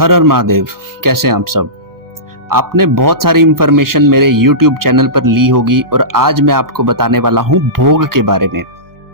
हर हर महादेव। कैसे हैं आप सब? आपने बहुत सारी इंफॉर्मेशन मेरे YouTube चैनल पर ली होगी और आज मैं आपको बताने वाला हूं भोग के बारे में।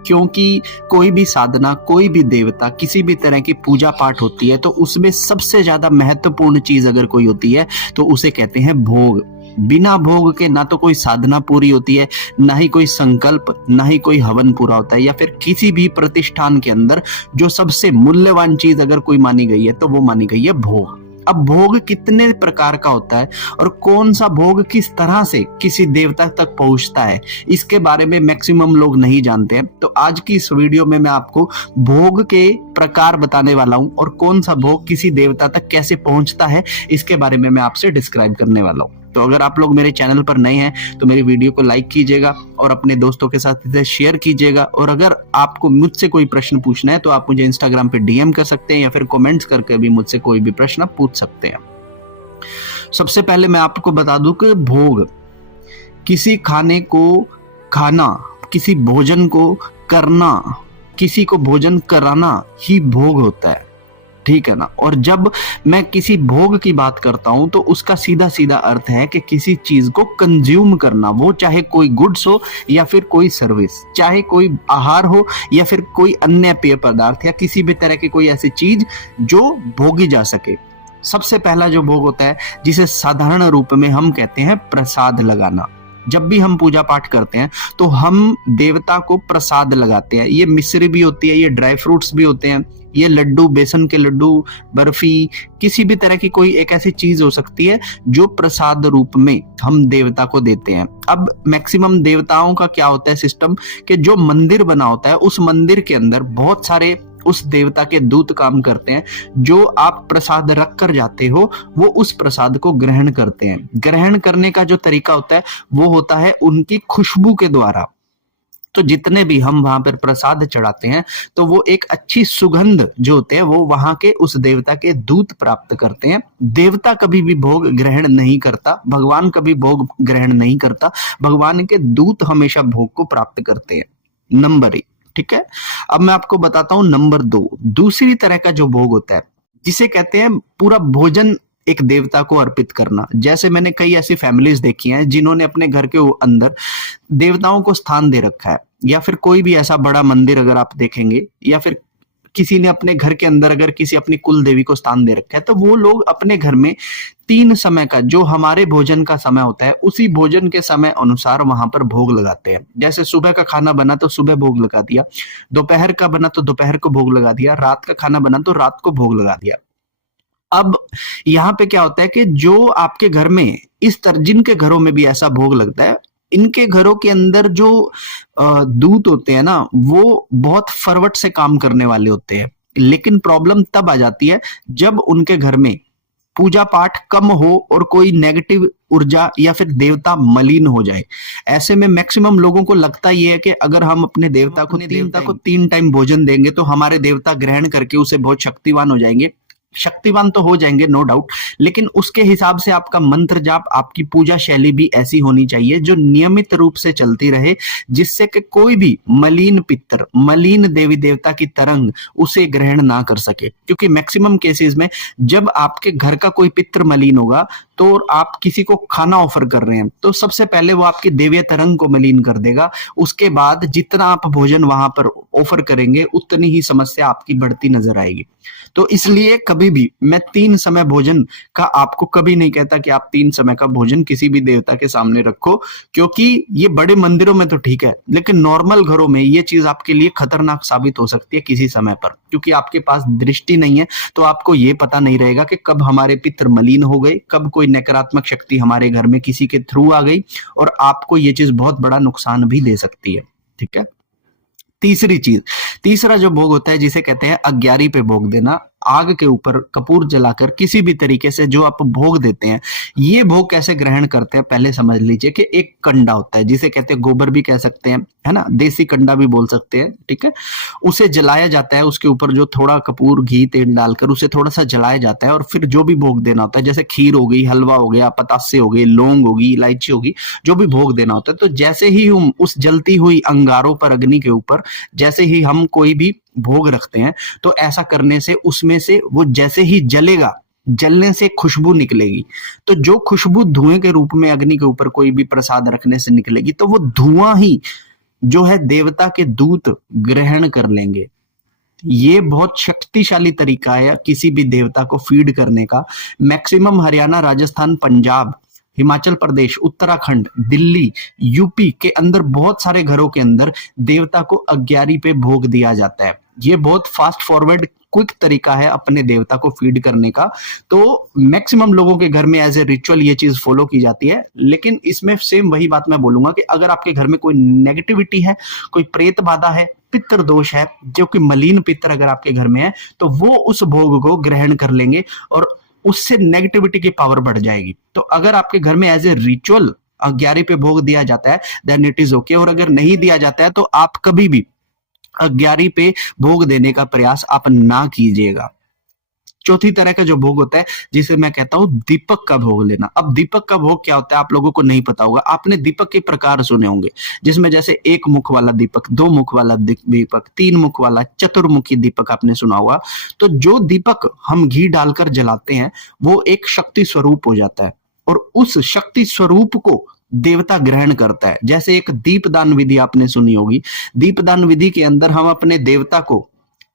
क्योंकि कोई भी साधना, कोई भी देवता, किसी भी तरह की पूजा पाठ होती है तो उसमें सबसे ज्यादा महत्वपूर्ण चीज अगर कोई होती है तो उसे कहते हैं भोग। बिना भोग के ना तो कोई साधना पूरी होती है, ना ही कोई संकल्प, ना ही कोई हवन पूरा होता है, या फिर किसी भी प्रतिष्ठान के अंदर जो सबसे मूल्यवान चीज अगर कोई मानी गई है तो वो मानी गई है भोग। अब भोग कितने प्रकार का होता है और कौन सा भोग किस तरह से किसी देवता तक पहुंचता है, इसके बारे में मैक्सिमम लोग नहीं जानते हैं। तो आज की इस वीडियो में मैं आपको भोग के प्रकार बताने वाला हूं और कौन सा भोग किसी देवता तक कैसे पहुंचता है इसके बारे में मैं आपसे डिस्क्राइब करने वाला हूं। तो अगर आप लोग मेरे चैनल पर नए हैं तो मेरी वीडियो को लाइक कीजिएगा और अपने दोस्तों के साथ इसे शेयर कीजिएगा। और अगर आपको मुझसे कोई प्रश्न पूछना है तो आप मुझे इंस्टाग्राम पे डीएम कर सकते हैं या फिर कमेंट्स करके भी मुझसे कोई भी प्रश्न आप पूछ सकते हैं। सबसे पहले मैं आपको बता दूं कि भोग किसी खाने को खाना, किसी भोजन को करना, किसी को भोजन कराना ही भोग होता है, ठीक है ना। और जब मैं किसी भोग की बात करता हूं तो उसका सीधा सीधा अर्थ है कि किसी चीज को कंज्यूम करना, वो चाहे कोई गुड्स हो या फिर कोई सर्विस, चाहे कोई आहार हो या फिर कोई अन्य पेय पदार्थ या किसी भी तरह की कोई ऐसी चीज जो भोगी जा सके। सबसे पहला जो भोग होता है जिसे साधारण रूप में हम कहते हैं प्रसाद लगाना। जब भी हम पूजा पाठ करते हैं तो हम देवता को प्रसाद लगाते हैं। ये मिश्री भी होती है, ये ड्राई फ्रूट्स भी होते हैं, ये लड्डू, बेसन के लड्डू, बर्फी, किसी भी तरह की कोई एक ऐसी चीज हो सकती है जो प्रसाद रूप में हम देवता को देते हैं। अब मैक्सिमम देवताओं का क्या होता है सिस्टम कि जो मंदिर बना होता है उस मंदिर के अंदर बहुत सारे उस देवता के दूत काम करते हैं। जो आप प्रसाद रख कर जाते हो वो उस प्रसाद को ग्रहण करते हैं। ग्रहण करने का जो तरीका होता है वो होता है उनकी खुशबू के द्वारा। तो जितने भी हम वहां पर प्रसाद चढ़ाते हैं तो वो एक अच्छी सुगंध जो होते हैं वो वहां के उस देवता के दूत प्राप्त करते हैं। देवता कभी भी भोग ग्रहण नहीं करता, भगवान कभी भोग ग्रहण नहीं करता, भगवान के दूत हमेशा भोग को प्राप्त करते हैं। नंबर 1, ठीक है। अब मैं आपको बताता हूं नंबर 2, दूसरी तरह का जो भोग होता है जिसे कहते हैं पूरा भोजन एक देवता को अर्पित करना। जैसे मैंने कई ऐसी फैमिलीज देखी हैं जिन्होंने अपने घर के अंदर देवताओं को स्थान दे रखा है, या फिर कोई भी ऐसा बड़ा मंदिर अगर आप देखेंगे, या फिर किसी ने अपने घर के अंदर अगर किसी अपनी कुल देवी को स्थान दे रखा है, तो वो लोग अपने घर में 3 समय का जो हमारे भोजन का समय होता है उसी भोजन के समय अनुसार वहां पर भोग लगाते हैं। जैसे सुबह का खाना बना तो सुबह भोग लगा दिया, दोपहर का बना तो दोपहर को भोग लगा दिया, रात का खाना बना तो रात को भोग लगा दिया। अब यहाँ पे क्या होता है कि जो आपके घर में इस तरह, जिनके घरों में भी ऐसा भोग लगता है, इनके घरों के अंदर जो दूत होते हैं ना वो बहुत फरवट से काम करने वाले होते हैं। लेकिन प्रॉब्लम तब आ जाती है जब उनके घर में पूजा पाठ कम हो और कोई नेगेटिव ऊर्जा या फिर देवता मलिन हो जाए। ऐसे में मैक्सिमम लोगों को लगता ये है कि अगर हम अपने देवता को 3 टाइम भोजन देंगे तो हमारे देवता ग्रहण करके उसे बहुत शक्तिवान हो जाएंगे। शक्तिवान तो हो जाएंगे नो डाउट, लेकिन उसके हिसाब से आपका मंत्र जाप, आपकी पूजा शैली भी ऐसी होनी चाहिए जो नियमित रूप से चलती रहे, जिससे कि कोई भी मलिन पितर, मलिन देवी देवता की तरंग उसे ग्रहण ना कर सके। क्योंकि मैक्सिमम केसेस में जब आपके घर का कोई पितर मलिन होगा तो आप किसी को खाना ऑफर कर रहे हैं तो सबसे पहले वो आपकी देवीय तरंग को मलिन कर देगा। उसके बाद जितना आप भोजन वहां पर ऑफर करेंगे उतनी ही समस्या आपकी बढ़ती नजर आएगी। तो इसलिए कभी भी मैं 3 समय भोजन का आपको कभी नहीं कहता कि आप 3 समय का भोजन किसी भी देवता के सामने रखो, क्योंकि ये बड़े मंदिरों में तो ठीक है लेकिन नॉर्मल घरों में ये चीज आपके लिए खतरनाक साबित हो सकती है किसी समय पर। क्योंकि आपके पास दृष्टि नहीं है तो आपको ये पता नहीं रहेगा कि कब हमारे पितर मलिन हो गए, कब कोई नकारात्मक शक्ति हमारे घर में किसी के थ्रू आ गई और आपको ये चीज बहुत बड़ा नुकसान भी दे सकती है, ठीक है। तीसरा जो भोग होता है जिसे कहते हैं अग्यारी पे भोग देना। आग के ऊपर कपूर जलाकर किसी भी तरीके से जो आप भोग देते हैं, ये भोग कैसे ग्रहण करते हैं पहले समझ लीजिए कि एक कंडा होता है जिसे कहते हैं गोबर भी कह सकते हैं, है ना, देसी कंडा भी बोल सकते हैं, ठीक है। उसे जलाया जाता है, उसके ऊपर जो थोड़ा कपूर घी तेल डालकर उसे थोड़ा सा जलाया जाता है और फिर जो भी भोग देना होता है, जैसे खीर हो गई, हलवा हो गया, पतासे हो गए, लौंग होगी, इलायची होगी, जो भी भोग देना होता है, तो जैसे ही हम उस जलती हुई अंगारों पर, अग्नि के ऊपर जैसे ही हम कोई भी भोग रखते हैं तो ऐसा करने से उसमें से वो जैसे ही जलेगा जलने से खुशबू निकलेगी। तो जो खुशबू धुएं के रूप में अग्नि के ऊपर कोई भी प्रसाद रखने से निकलेगी, तो वो धुआं ही जो है देवता के दूत ग्रहण कर लेंगे। ये बहुत शक्तिशाली तरीका है किसी भी देवता को फीड करने का। मैक्सिमम हरियाणा, राजस्थान, पंजाब, हिमाचल प्रदेश, उत्तराखंड, दिल्ली, यूपी के अंदर बहुत सारे घरों के अंदर देवता को अग्यारी पे भोग दिया जाता है। ये बहुत फास्ट फॉरवर्ड क्विक तरीका है अपने देवता को फीड करने का। तो मैक्सिमम लोगों के घर में एज ए रिचुअल ये चीज फॉलो की जाती है। लेकिन इसमें सेम वही बात मैं बोलूंगा कि अगर आपके घर में कोई नेगेटिविटी है, कोई प्रेत बाधा है, पितृ दोष है, जो कि मलिन पितृ अगर आपके घर में है, तो वो उस भोग को ग्रहण कर लेंगे और उससे नेगेटिविटी की पावर बढ़ जाएगी। तो अगर आपके घर में एज ए रिचुअल अग्यारी पे भोग दिया जाता है देन इट इज ओके, और अगर नहीं दिया जाता है तो आप कभी भी अग्यारी पे भोग देने का प्रयास आप ना कीजिएगा। चौथी तरह का जो भोग होता है जिसे मैं कहता हूं दीपक का भोग लेना। अब दीपक का भोग क्या होता है आप लोगों को नहीं पता होगा। आपने दीपक के प्रकार सुने होंगे, जिसमें जैसे एक मुख वाला दीपक, दो मुख वाला दीपक, तीन मुख वाला, चतुर्मुखी दीपक आपने सुना होगा। तो जो दीपक हम घी डालकर जलाते हैं वो एक शक्ति स्वरूप हो जाता है, और उस शक्ति स्वरूप को देवता ग्रहण करता है। जैसे एक दीपदान विधि आपने सुनी होगी। दीपदान विधि के अंदर हम अपने देवता को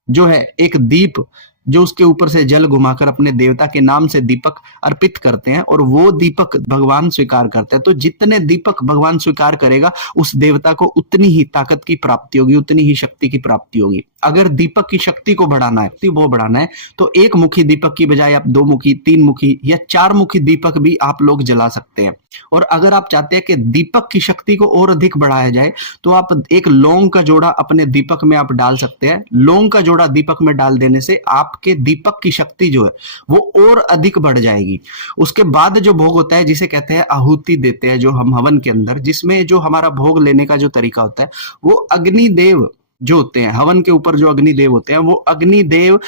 जो है एक दीप, जो उसके ऊपर से जल घुमाकर अपने देवता के नाम से दीपक अर्पित करते हैं, और वो दीपक भगवान स्वीकार करते हैं। तो जितने दीपक भगवान स्वीकार करेगा उस देवता को उतनी ही ताकत की प्राप्ति होगी, उतनी ही शक्ति की प्राप्ति होगी। अगर दीपक की शक्ति को बढ़ाना है, वो बढ़ाना है, तो एक मुखी दीपक की बजाय आप दो मुखी, तीन मुखी या चार मुखी दीपक भी आप लोग जला सकते हैं। और अगर आप चाहते हैं कि दीपक की शक्ति को और अधिक बढ़ाया जाए तो आप एक लौंग का जोड़ा अपने दीपक में आप डाल सकते हैं। लौंग का जोड़ा दीपक में डाल देने से आपके दीपक की शक्ति जो है वो और अधिक बढ़ जाएगी। उसके बाद जो भोग होता है जिसे कहते हैं आहुति देते हैं जो हम हवन के अंदर, जिसमें जो हमारा भोग लेने का जो तरीका होता है वो अग्निदेव जो होते हैं, हवन के ऊपर जो अग्निदेव होते हैं, वो अग्निदेव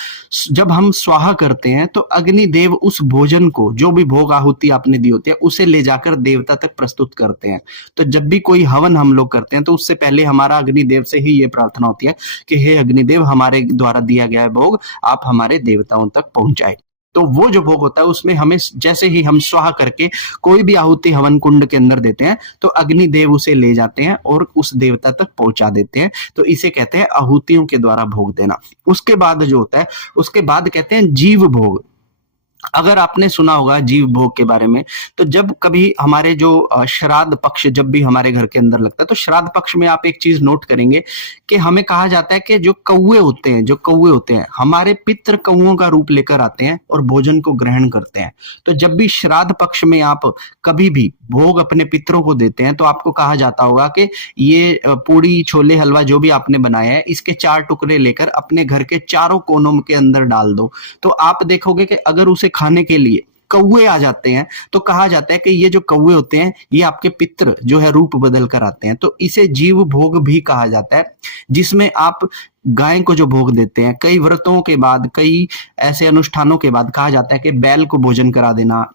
जब हम स्वाहा करते हैं तो अग्निदेव उस भोजन को, जो भी भोग आहुति आपने दी होती है, उसे ले जाकर देवता तक प्रस्तुत करते हैं। तो जब भी कोई हवन हम लोग करते हैं तो उससे पहले हमारा अग्निदेव से ही ये प्रार्थना होती है कि हे अग्निदेव, हमारे द्वारा दिया गया भोग आप हमारे देवताओं तक पहुंचाए। तो वो जो भोग होता है उसमें हमें जैसे ही हम स्वाहा करके कोई भी आहुति हवन कुंड के अंदर देते हैं तो अग्निदेव उसे ले जाते हैं और उस देवता तक पहुंचा देते हैं। तो इसे कहते हैं आहुतियों के द्वारा भोग देना। उसके बाद जो होता है उसके बाद कहते हैं जीव भोग। अगर आपने सुना होगा जीव भोग के बारे में, तो जब कभी हमारे जो श्राद्ध पक्ष जब भी हमारे घर के अंदर लगता है तो श्राद्ध पक्ष में आप एक चीज नोट करेंगे कि हमें कहा जाता है कि जो कौवे होते हैं हमारे पितृ कौओं का रूप लेकर आते हैं और भोजन को ग्रहण करते हैं। तो जब भी श्राद्ध पक्ष में आप कभी भी भोग अपने पितरों को देते हैं तो आपको कहा जाता होगा कि ये पूड़ी, छोले, हलवा जो भी आपने बनाया है इसके 4 टुकड़े लेकर अपने घर के चारों कोनों के अंदर डाल दो। तो आप देखोगे कि अगर उसे खाने के लिए कौवे आ जाते हैं तो कहा जाता है कि ये जो कौवे होते हैं ये आपके पितृ जो है रूप बदल कर आते हैं। तो इसे जीव भोग भी कहा जाता है, जिसमें आप गाय को जो भोग देते हैं, कई व्रतों के बाद, कई ऐसे अनुष्ठानों के बाद कहा जाता है कि बैल को भोजन करा देना,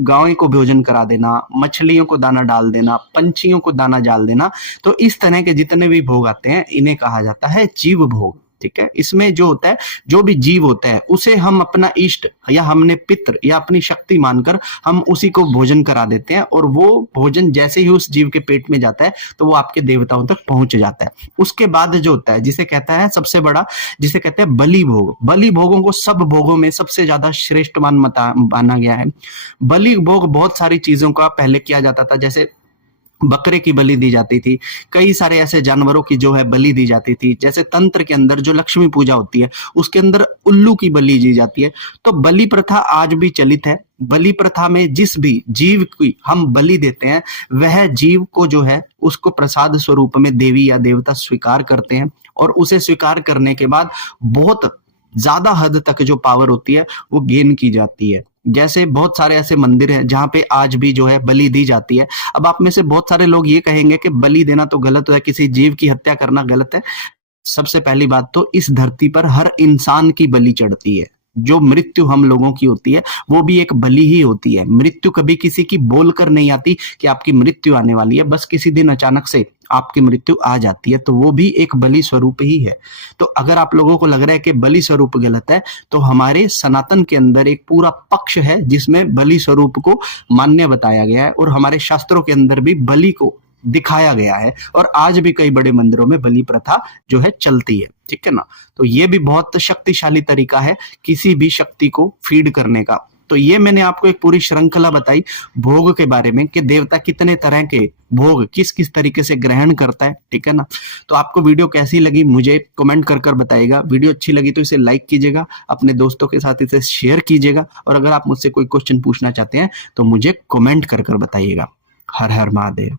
गाय को भोजन करा देना, मछलियों को दाना डाल देना, पंछियों को दाना डाल देना। तो इस तरह के जितने भी भोग आते हैं इन्हें कहा जाता है जीव भोग। ठीक है, इसमें जो होता है, जो भी जीव होता है उसे हम अपना इष्ट या हमने पितृ या अपनी शक्ति मानकर हम उसी को भोजन करा देते हैं, और वो भोजन जैसे ही उस जीव के पेट में जाता है तो वो आपके देवताओं तक पहुंच जाता है। उसके बाद जो होता है जिसे कहता है सबसे बड़ा, जिसे कहते हैं बलि भोग। बलि भोगों को सब भोगों में सबसे ज्यादा श्रेष्ठ माना गया है। बलि भोग बहुत सारी चीजों का पहले किया जाता था, जैसे बकरे की बलि दी जाती थी, कई सारे ऐसे जानवरों की जो है बलि दी जाती थी। जैसे तंत्र के अंदर जो लक्ष्मी पूजा होती है उसके अंदर उल्लू की बलि दी जाती है। तो बलि प्रथा आज भी चलित है। बलि प्रथा में जिस भी जीव की हम बलि देते हैं वह जीव को जो है उसको प्रसाद स्वरूप में देवी या देवता स्वीकार करते हैं, और उसे स्वीकार करने के बाद बहुत ज्यादा हद तक जो पावर होती है वो गेन की जाती है। जैसे बहुत सारे ऐसे मंदिर हैं जहां पे आज भी जो है बलि दी जाती है। अब आप में से बहुत सारे लोग ये कहेंगे कि बलि देना तो गलत है, किसी जीव की हत्या करना गलत है। सबसे पहली बात तो इस धरती पर हर इंसान की बलि चढ़ती है, जो मृत्यु हम लोगों की होती है वो भी एक बलि ही होती है। मृत्यु कभी किसी की बोलकर नहीं आती कि आपकी मृत्यु आने वाली है, बस किसी दिन अचानक से आपकी मृत्यु आ जाती है, तो वो भी एक बलि स्वरूप ही है। तो अगर आप लोगों को लग रहा है कि बलि स्वरूप गलत है, तो हमारे सनातन के अंदर एक पूरा पक्ष है जिसमें बलि स्वरूप को मान्य बताया गया है, और हमारे शास्त्रों के अंदर भी बलि को दिखाया गया है, और आज भी कई बड़े मंदिरों में बलि प्रथा जो है चलती है, ठीक है ना। तो ये भी बहुत शक्तिशाली तरीका है किसी भी शक्ति को फीड करने का। तो ये मैंने आपको एक पूरी श्रृंखला बताई भोग के बारे में कि देवता कितने तरह के भोग किस किस तरीके से ग्रहण करता है, ठीक है ना। तो आपको वीडियो कैसी लगी मुझे कमेंट कर बताइएगा। वीडियो अच्छी लगी तो इसे लाइक कीजिएगा, अपने दोस्तों के साथ इसे शेयर कीजिएगा, और अगर आप मुझसे कोई क्वेश्चन पूछना चाहते हैं तो मुझे कमेंट कर बताइएगा। हर हर महादेव।